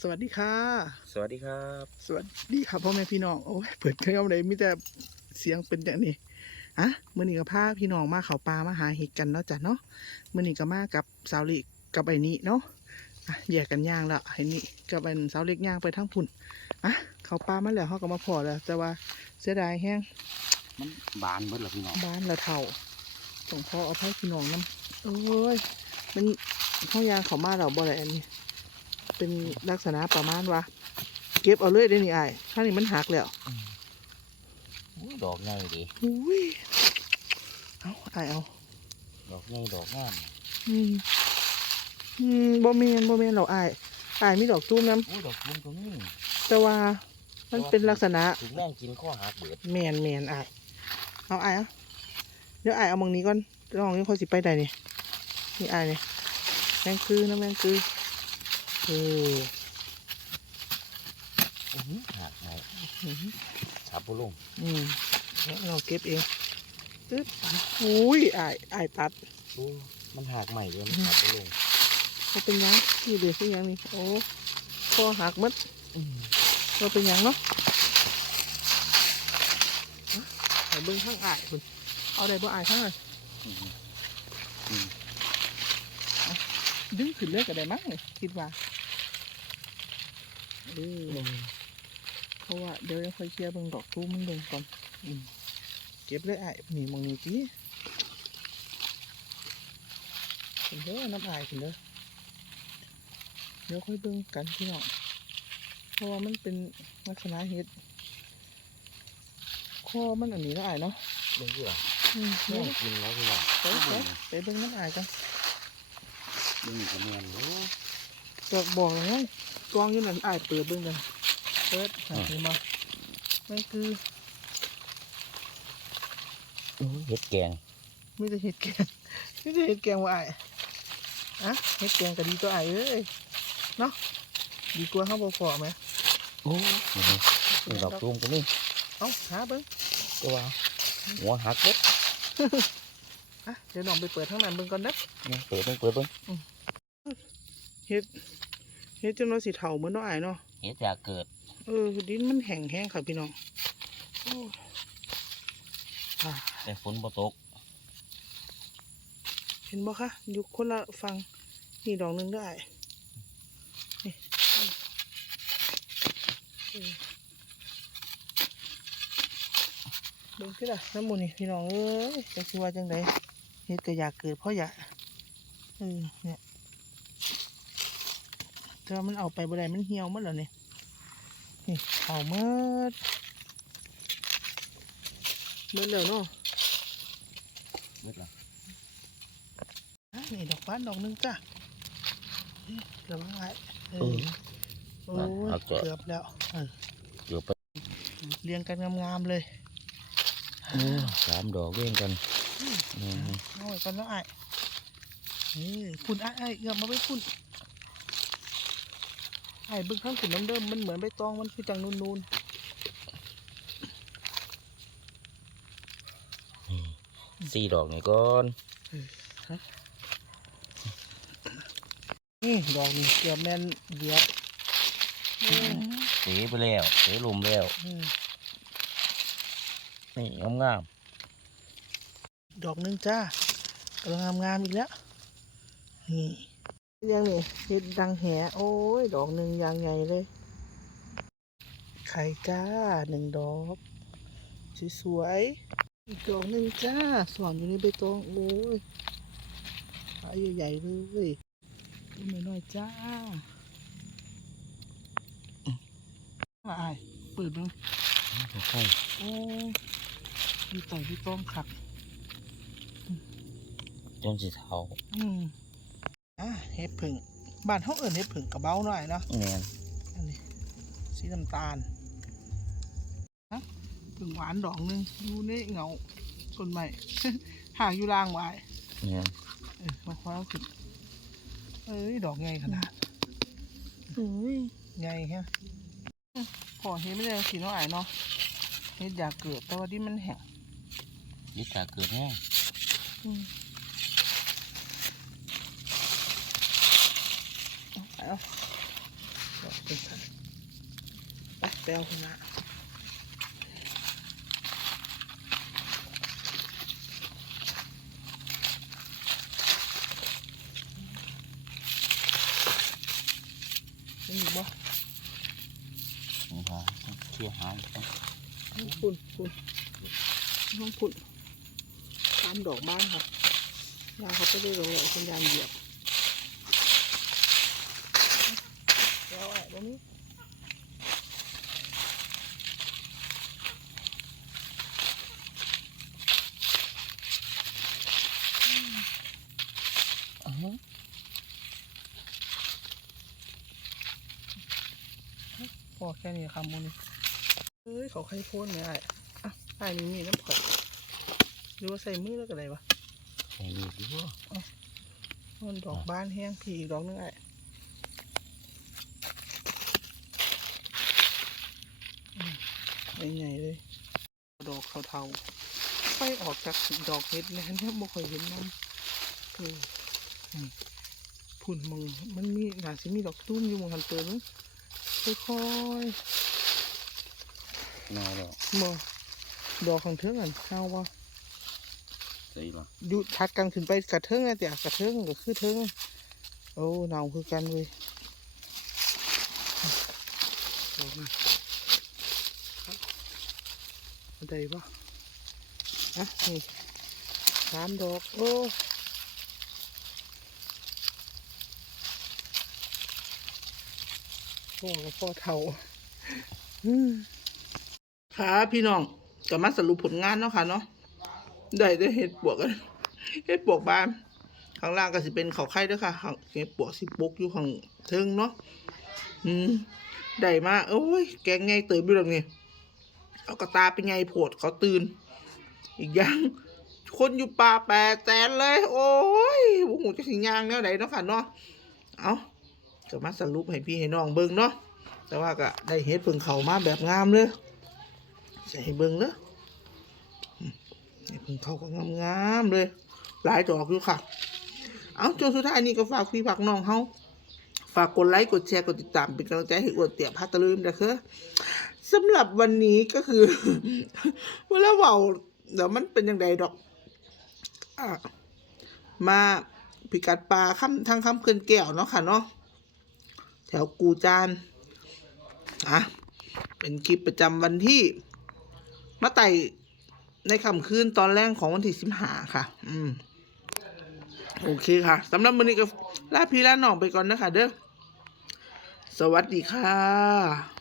สวัสดีค่ะ สวัสดีครับ สวัสดีครับพ่อแม่พี่น้องโอ้ยเปิดเครื่องเลยมีแต่เสียงเป็นอย่างนี้อะมื่อนี้ก็พาพี่น้องมาเขาปลามาหาเห็ดกันเนาะจ้ะเนาะมื่อนี้ก็มากับสาวเล็กกับไอ้นี่เนาะอะแยกกันย่างแล้วไอ้นี่กับไอ้สาวเล็กย่างไปทั้งพุ่นอะเขาปลามาแล้วเขาก็มาพอแล้วแต่ว่าเสียดายแห้งมันบานเบิดเหรอพี่น้องบ้านเราเท่าส่งพ่อเอาให้พี่น้องน้ำโอ้ยมันเข้ายางเขามาเราบ่ได้อันนี้ เป็นลักษณะประมาณว่าเก็บเอาเลยได้นี่ไอ้ายถ้านี่มันหักแล้วอุ้ยดอกใหญ่ดิอุ้ยเอาไอ้ายเอาดอกใหญ่ดอกงามอืมอืมบ่แมนบ่แมนเราไอ้ายอ้ายมีดอกตุ้มน้อุ้ยดอกลุงตัวนี้ำแต่ว่ามันเป็นลักษณะถึงแม่งกินข้อหักเบิดแมนแมนไอ้ายเอาไอ้ายเอาเดี๋ยวไอ้ายเอามองนี้ก่อนลองนี้ค่อยสิไปได้นี่นี่ไอ้ายนี่แมงคือนะแมงคือ เอออื้อหือหักไงอืมชับปุลุงอืมแล้วเราเก็บเองตึ๊บอุ้ยอายอายตัดดูมันหักใหม่เลยมันชับปุลุงเขาเป็นหยังนี่เดือดเป็นหยังนี่โอ้คอหักหมัดอืมเราเป็นหยังเนาะเอาเบิ้งข้างอายคุณเอาได้บ่อายข้างอายอืมดึงขึ้นเลยก็ได้มั้งนี่คิดว่า เออเพราะว่าเดี๋ยวยังค่อยเคลียร์เบิ่งดอกตู้มันเบิ่งก่อนอืมเก็บเลยอายนี่มองนี่จีขึ้นเด้อน้ำอายขึ้นเด้อเดี๋ยวค่อยเบิ่งกันพี่น้องเพราะว่ามันเป็นลักษณะเห็ดคอมันอันนี้ละอายเนาะเบิ่งดูล่ะอืมแม่เดี๋ยวงกินแล้วพี่น้องไปไปไปเบิ่งน้ำอายกันเบิ่งกระแมนโอ้บอกบอกเลยนะ กล้องอยู่นั่นอายเปิดเบิ่งกันเปิดหาเห็นบ่นั่นคือยเห็ดแกงมีแต่เห็ดแกงมีแต่เห็ดแกงว่าอายอะเห็ดแกงก็ดีตัวอายเอ้ยเนาะดีกว่าข้าวบ่พอไหมโอ้นี่ดอกลุงตัวนี้เอ้าหาเบิ่งก็ว่าหัวหักเบิดอะเดี๋ยวน้องไปเปิดข้างนั้นเบิ่งก่อนนะเนี่ยเปิดเบิ่งเปิดเบิ่งเฮ็ด เฮ็ดจนว่าสิเฒ่าเหมือนเนาะอายเนาะเห็ดอยากเกิด เออดินมันแห้งแห้งค่ะพี่น้องโอ้อ่าแต่ฝนบ่ตก เห็นบ่คะอยู่คนละฟังนี่ดอกหนึงได้นี่เออเบิ่งพี่ล่ะน้ำมูนี่พี่น้องเอ้ยจะสิว่าจังไดเฮ็ดก็อยากเกิดเพราะอยากเออเนี่ย แต่ว่ามันเอาไปบ่ได้มันเหี่ยวหมดแล้วนี่นี่เอาหมดหมดแล้วเนาะเบิดละอะนี่ดอกบานดอกหนึงจ้ะนี่ระวังไว้เอเอออโอ้ยเอาเถอะเกือบแล้วเออเดี๋ยวไปเรียงกันงามๆเลยโอ้สามดอกเว้งกันอืมเอาไว้กันแล้วไอ้นี่คุณไอ้ไอ้เอื้อมมาไว้คุณ ไอ้เบึ้งข้างขุนน้ำเดิมมันเหมือนใบตองมันคือจังนูนสี่ดอกนี่ก่อนๆนี่ดอกนี่เกือบแม่นเหยียบอืมเสีไปแล้วเสีลุมแล้วอืมนี่งามดอกหนึงจ้ากำลังงามๆอีกแล้วนี่ ยังนี่เห็ดดังแหโอ้ย ดอกหนึ่งยางใหญ่เลย ไข่จ้าหนึ่งดอก สวยๆ อีกดอกหนึ่งจ้าสอนอยู่ในใบตอง โอ้ยขาใหญ่ๆเลยต้นน้อยๆจ้าอะอ้ายเปิดดูๆใช่โอ้ยมีไต่ที่ต้องขักจนสิเทาอืม อะเห็ดผึ่งบ้านเขาเอิญเห็ดผึ่งกระเบ้าหน่อยเนาะแมนอันนี้สีน้ำตาลนะผึ่งหวานดอกหนึงอยู่ในเหงาต้นไม้ ห่างอยู่ล่างไว้แมนเออมาคว้าขึ้นเอ้ยดอกใหญ่ขนาดเอ้ยใหญ่แฮะพอเห็นไม่ได้สีน้อยเนาะเห็ดอยากเกิดแต่ว่าดินมันแห้งยึดจากเกิดแห้ง อืม เอาดอกเป็นสันไปแปลวขึ้นมานี่บ่นี่ค่ะเชี่ยหายคุณคุณน้องคุณตามดอกบ้านค่ะยางเขาไปได้ลงเลยสัญญาณเหยียบแล้ว อะตรงนี้อือฮึพอแค่นี้คำมูนี่เฮ้ย เขาใครพ่นเนี่ยไอ้อะไอ้นี่มีน้ำข่อยหรือว่าใส่มือแล้วก็ได้วะใส่มีดดีบ่มันดอกบานแห้งผีอีกดอกนึงไอ้อืม ใหญ่ๆเลย ดอกเทาๆไปออกจากดอกเห็ดเนี่ยเนี่ยบ่ค่อยเห็นน้ำเอออืมพุ่นมึงมันมีหนาสิมีดอกตุ้มอยู่มึงหันเปิดมึงค่อยน่าดอกๆมาดอกของเธอกันเฮาว่าใส่บ่อยู่ทัดกันขึ้นไปกระเทิงอะเดี๋ยวกระเทิงก็คือเทิงโอ้เนาคือกันเว้ยดอกนี่ครับเอา ได้ปะอะนี่สามดอกโอ้พ่อกับพ่อเท่าค่ะพี่น้องก็มาสรุปผลงานเนาะค่ะเนาะได้ได้เห็ดปวกกันเห็ดปวกบานข้างล่างก็สิเป็นเขาไข่ด้วยค่ะเห็ดปวกสิปกอยู่ข้างเทิงเนาะอืมได้มาโอ้ยแกงไงเติมอยู่ตรงนี้ เอากระตาเป็นไงโผดเขาตื่น อีกอย่าง คนอยู่ป่าแปดแสนเลย โอ้ยบุหูจะสิยางแนวไหนเนาะค่ะเนาะเอาก็มาสรุปให้พี่ให้น้องเบิ่งเนาะแต่ว่าก็ได้เห็ดเพิ่งเขามาแบบงามเลยใส่ให้เบิ่งเนาะเพิ่งเขาก็งามๆเลย หลายดอกอยู่ค่ะ เอาจนสุดท้ายนี่ก็ฝากพี่ฝากน้องเฮาฝากกดไลค์ กดแชร์ กดติดตามเป็นกำลังใจให้อวดเตี่ยพัตตลืมนะคือ สำหรับวันนี้ก็คือเวลาเว่าเดี๋ยวมันเป็นยังไงดอกอมาพิกัดปลาคำทางคำเคืนแก้วเนาะค่ะเนาะแถวกูจานอะเป็นคลิปประจำวันที่มาไต่ในค่ำคืนตอนแรกของวันที่สิบห้าค่ะ อืม โอเคค่ะสำหรับวันนี้ก็ลาพี่ลาหน้องไปก่อนนะคะเด้อสวัสดีค่ะ